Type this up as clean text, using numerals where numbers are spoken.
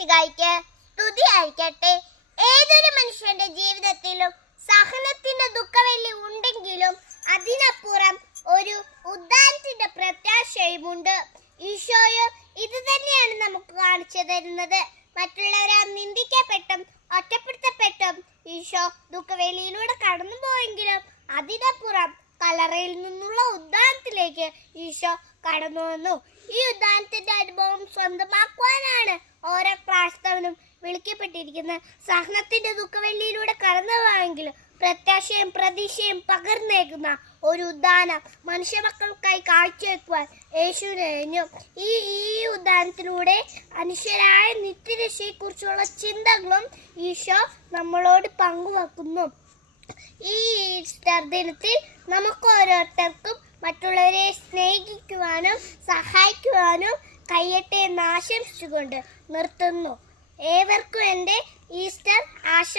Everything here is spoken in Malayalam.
മിശിഹായ്ക്ക് സ്തുതിയായിരിക്കട്ടെ. ഏതൊരു മനുഷ്യന്റെ ജീവിതത്തിലും സഹനത്തിന്റെ ദുഃഖവെള്ളി ഉണ്ടെങ്കിലും അതിനപ്പുറം ഒരു ഉദ്ധാനത്തിന്റെ പ്രത്യാശയുമുണ്ട്. ഈശോയോ ഇത് തന്നെയാണ് നമുക്ക് കാണിച്ചു തരുന്നത്. മറ്റുള്ളവരാൽ നിന്ദിക്കപ്പെട്ടും ഒറ്റപ്പെടുത്തപ്പെട്ടും ഈശോ ദുഃഖവേലിയിലൂടെ കടന്നു പോയെങ്കിലും അതിനപ്പുറം കല്ലറയിൽ നിന്നുള്ള ഉദ്ധാനത്തിലേക്ക് ഈശോ കടന്നു വന്നു. ഈ ഉദ്ധാനത്തിന്റെ അനുഭവം സ്വന്തമാക്കുവാനാണ് ഓരോ ക്രൈസ്തവനും വിളിക്കപ്പെട്ടിരിക്കുന്നത്. സഹനത്തിന്റെ ദുഃഖവെള്ളിയിലൂടെ കടന്നു പോയെങ്കിലും പ്രത്യാശയും പ്രതീക്ഷയും പകർന്നേക്കുന്ന ഒരു ഉദ്ധാനം മനുഷ്യമക്കൾക്കായി കാഴ്ചവെക്കുവാൻ യേശുവിന് കഴിഞ്ഞു. ഈ ഉദ്ധാനത്തിലൂടെ മനുഷ്യരായ നിത്യരക്ഷയെക്കുറിച്ചുള്ള ചിന്തകളും ഈശോ നമ്മളോട് പങ്കുവെക്കുന്നു. ഈ ഈസ്റ്റർ ദിനത്തിൽ നമുക്ക് ഓരോരുത്തർക്കും മറ്റുള്ളവരെ സ്നേഹിക്കുവാനും സഹായിക്കുവാനും കഴിയട്ടെ എന്ന് ആശംസിച്ചുകൊണ്ട് നിർത്തുന്നു. ഏവർക്കും എൻ്റെ ഈസ്റ്റർ ആശംസ.